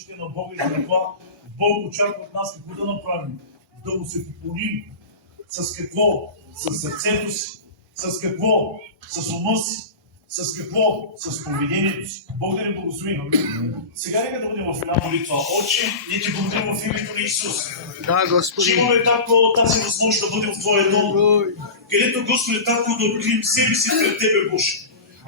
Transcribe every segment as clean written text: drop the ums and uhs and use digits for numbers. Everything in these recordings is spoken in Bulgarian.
очите на Бога и за това Бог очаква от нас какво да направим. Да му се поклоним. С какво? С сърцето си. С какво? С ума си. С какво? С поведението си. Бог да ни благослови. Сега нека да бъдем в една молитва. Отче, ние ти благодарим в името на Исус. Да, Господи. Че имаме тази възможност да бъдем в Твоя дом. Където, Господи, татко, да открием себе си пред Тебе, Боже.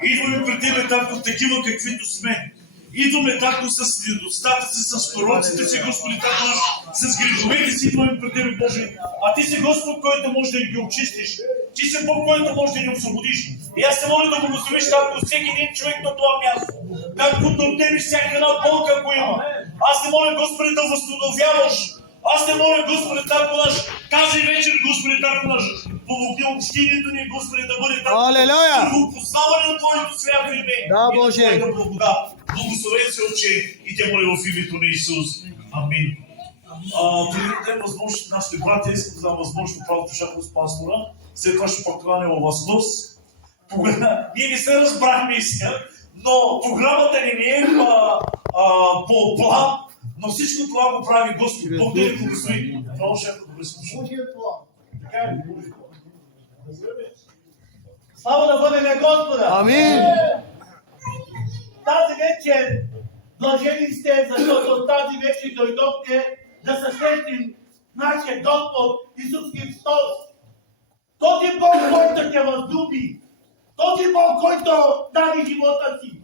Идваме пред Тебе, татко, такива каквито сме. Идваме, татко, с недостатъци, с пороците си, Господи, татко, с греховете си идваме пред Тебе, Боже. А Ти си Господ, който може да ги очистиш. Ти си Бог, който може да ни освободиш. И аз се моля да благословиш, татко, всеки един човек на това място. Татко, да отнемеш всяка една болка, ако има. Аз се моля, Господи, да възстановяваш. Аз те моля, Господи, татко наш, тази вечер, Господи, татко наш, помогни общението ни, Господи, да бъде татко. Алелуя! Познаване на Твоето свято име. Да, Боже! И да благодат. Благословен се, Отче, и те моля в името на Исус. Амин. Преди да дадем възможност на нашите братя, искам да дам възможност на правото шако с пастора. След това ще поканя във възможност. Ние не се разбрахме, искам, но програмата ни не е по план. Но всичко това го прави Господ. Бог да ни благослови. Право ще добре слушам. Така е, Божия план. Слава да бъде на Господа! Амин! Тази вечер блажени сте, защото тази вечер дойдохте да съсещим нашия Господ Исус Христос. Този Бог, който те възлюби. Този Бог, който даде живота си.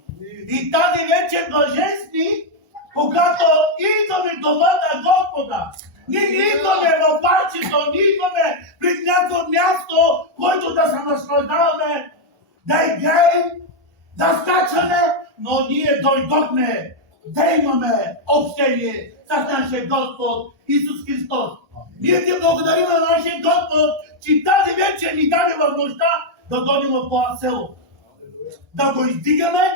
И тази вечер блаженствени, когато идваме в дома на Господа. Ние не идваме в парчето, ние идваме пред някакво място, което да се наслаждаваме, да играем, да скачаме, но ние дойдохме да имаме общение с нашия Господ Исус Христос. Ние ти благодарим на нашия Господ, че тази вечер ни даде възможността да дойдем в това село. Да го издигаме,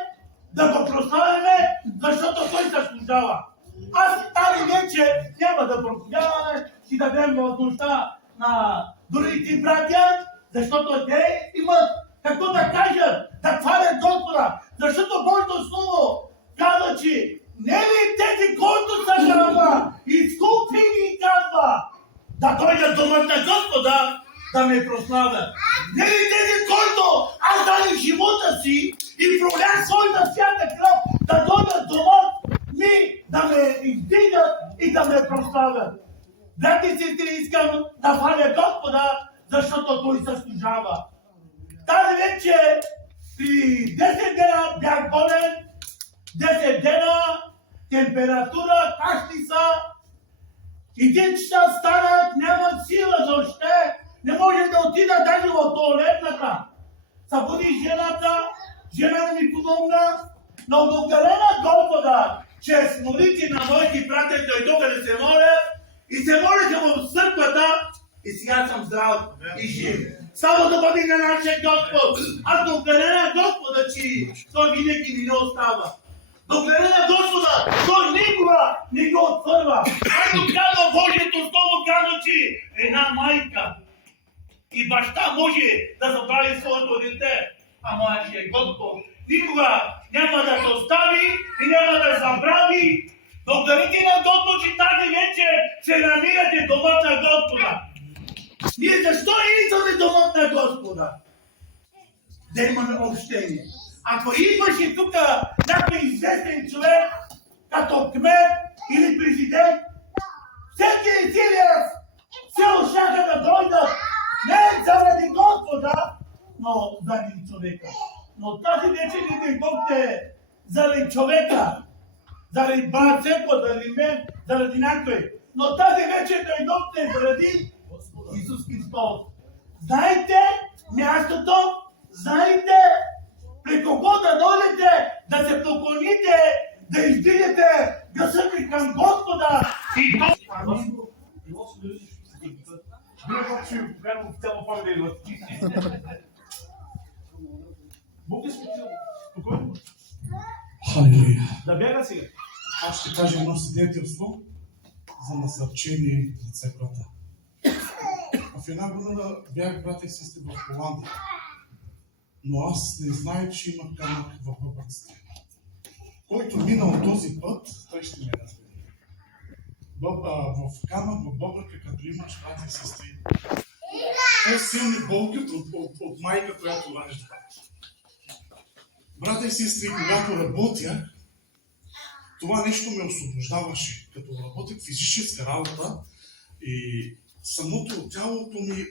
да го прославяме, защото той се служава. Аз тази вечер няма да проповядаме, ще дадем възможността на другите братя, защото те имат какво да кажат, да хвалят Господа. Защото Божието Слово казва, че не ли тези, които са казва, изкупени казва, да дойдат домът на Господа, да ме прославят. Не ли тези, които аз дали живота си и пролях своята свята кръв, да дойдат домът ми, да ме издигат и да ме прославят. Брати и сестри, искам да хваля Господа, защото Той се служава. Тази вечер при 10 дена бях болен, 10 дена температура, кашни са. Един час станах, няма сила за още, не може да отида даже в туалетната. Събуди жената, жена ми помогна, но благодарена Господа, че с молите на моите братя дойдоха да се молят и се молиха в църквата и сега съм здрав и жив. Само да бъде на нашия Господ. Аз благодаря на Господа, че Той винаги ни не остава. Благодаря на Господа, Той никога не го отвърва. Както казва Божието Слово, казва, че една майка и баща може да забрави своето дете, ама нашия Господ никога няма да се остави и няма да забрави. Благодарите на Господ, че тази вечер се намирате дома на Господа. Ние защо идваме дома на Господа? Да имаме общение. Ако идваше тук някой известен човек, като кмет или президент, всеки целият село щяха да дойдат не заради Господа, но заради човека. Но тази вечер не дойдохте заради човека, заради брат Цепа, заради мен, заради някой. Но тази вечер дойдохте заради Исус Христос. Знаете мястото, знаете при кого да дойдете, да се поклоните, да издигнете гласа ви към Господа и то. Бог е спокоен. Спокойно. Халелуя. Да бяга сега. Аз ще кажа едно свидетелство за насърчение на църквата. В една година бях брат и сестри в Холандия, но аз не знаех, че има камък в бъбръците. Който минал този път, той ще ме разбере. в камък, в бобърка, като имаш брати и сестри, по-силни болки от майка, която ражда. Брата и сестри, когато работя, това нещо ме освобождаваше. Като работех физическа работа и самото тялото ми,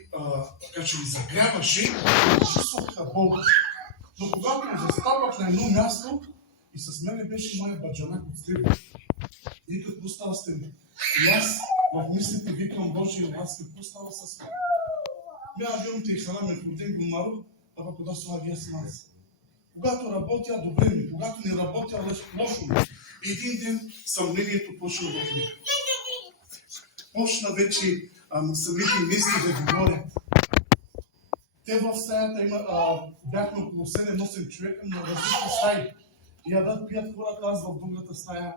така че ми загряваше, чувстваха болки. Но когато ме заставах на едно място и с мене беше моя баджанак от Сливо. И какво става с теб? И аз в мислите викам, Боже, аз какво става с мен? Мя те и храна ме ходен го народ, а пък да слаги аз нас. Когато работя, добре ми, когато не работя, лошо ми. Един ден съмнението почна в мен. Почна вече самите мисли да говорят. Те в стаята бяхме около 7-8 човека на различни стаи. Ядат, пият хората, аз в другата стая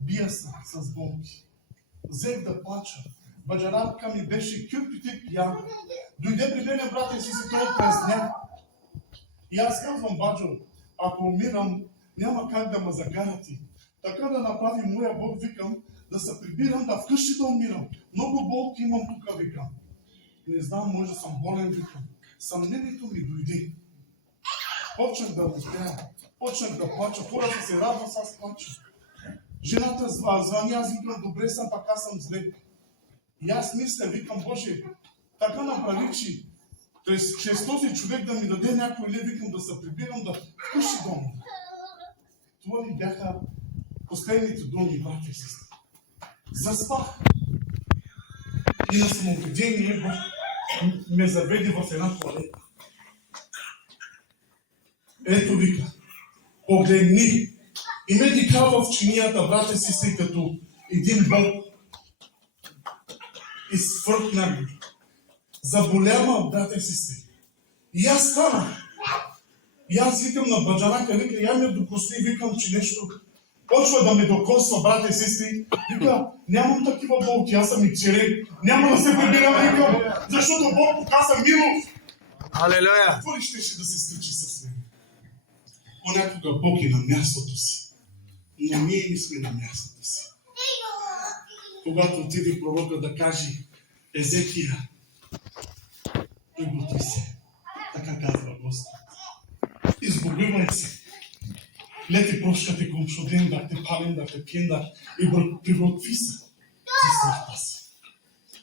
бия се с болки. Взех да плача. Баджанатка ми беше кюпите пиян. Дойде при мене брата и си се той пресня. И аз казвам, Баджо, ако умирам, няма как да ме закарате. Така да направи моя Бог, викам, да се прибирам, да вкъщи да умирам. Много болки имам тук, викам. Не знам, може да съм болен, викам. Съмнението ми дойде. Почнах да разпея, почнах да плача, хората се радват, аз плача. Жената звъни, аз викам, добре съм, пак аз съм зле. И аз мисля, викам, Боже, така направи, че чрез този човек да ми даде някой лев, викам да се прибирам, да вкъщи дома. Това ми бяха последните думи, брати и сестри. Заспах. И на самоубедение ме заведе в една туалета. Ето вика, погледни. И ме дика в чинията, брате си си, като един Бог. И свъртна. Заболяма, брате си си. И аз станах. И аз викам на баджанака, вика, я ме допусти, викам, че нещо почва да ме докосва, брате и сестри. Вика, нямам такива болки, аз съм и черен. Няма да се прибирам, викам, защото Бог показа милост. Алелуя! Какво ли щеше да се случи с мен? Понякога Бог е на мястото си, но ние не сме на мястото си. Когато отиде пророка да каже, Езекия, приготви се, така казва Господ. Избогливай се. Лети прошкате комшоден, да те пален, да те пиен, да и приготви се за смъртта си.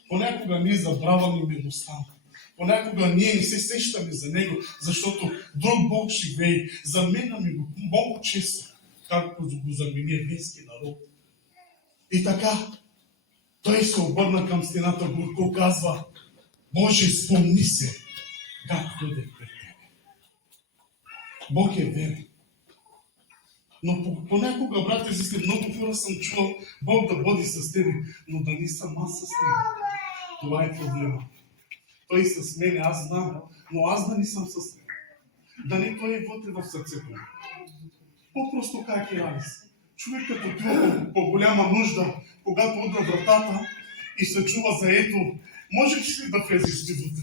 Понякога ние забравяме милостта. Понякога ние не се сещаме за него, защото друг Бог живее. Заменяме го много често, както го замени еврейски народ. И така, той се обърна към стената, горко казва, Боже, спомни се, как дойде пред тебе. Бог е верен. Но понякога, брате, след много хора съм чувал Бог да бъде с тебе, но да не съм аз с тебе. Това е проблема. Той с мене, аз знам, но аз да не съм с него. Да не той е вътре в сърцето. По-просто как е Алис. Човек като това по-голяма нужда, когато удра вратата и се чува заето, можеш ли да влезеш ти вътре?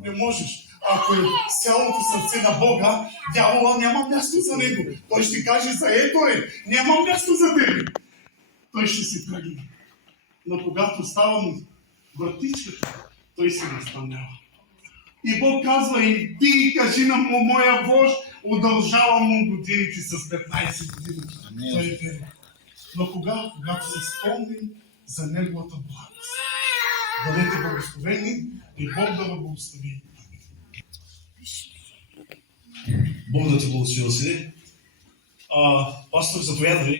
Не можеш. Ако е цялото сърце на Бога, дявола няма място за него. Той ще каже, заето е, няма място за тебе. Той ще се тръгне. Но когато става му вратичката, той се настанява. И Бог казва, и ти кажи на моя Бог, удължавам му годините с 15 години. Той е верен. Но когато се спомним за неговата благост, бъдете благословени и Бог да ви благослови. Бог да ти благослови, Василе. Пастор, заповядай.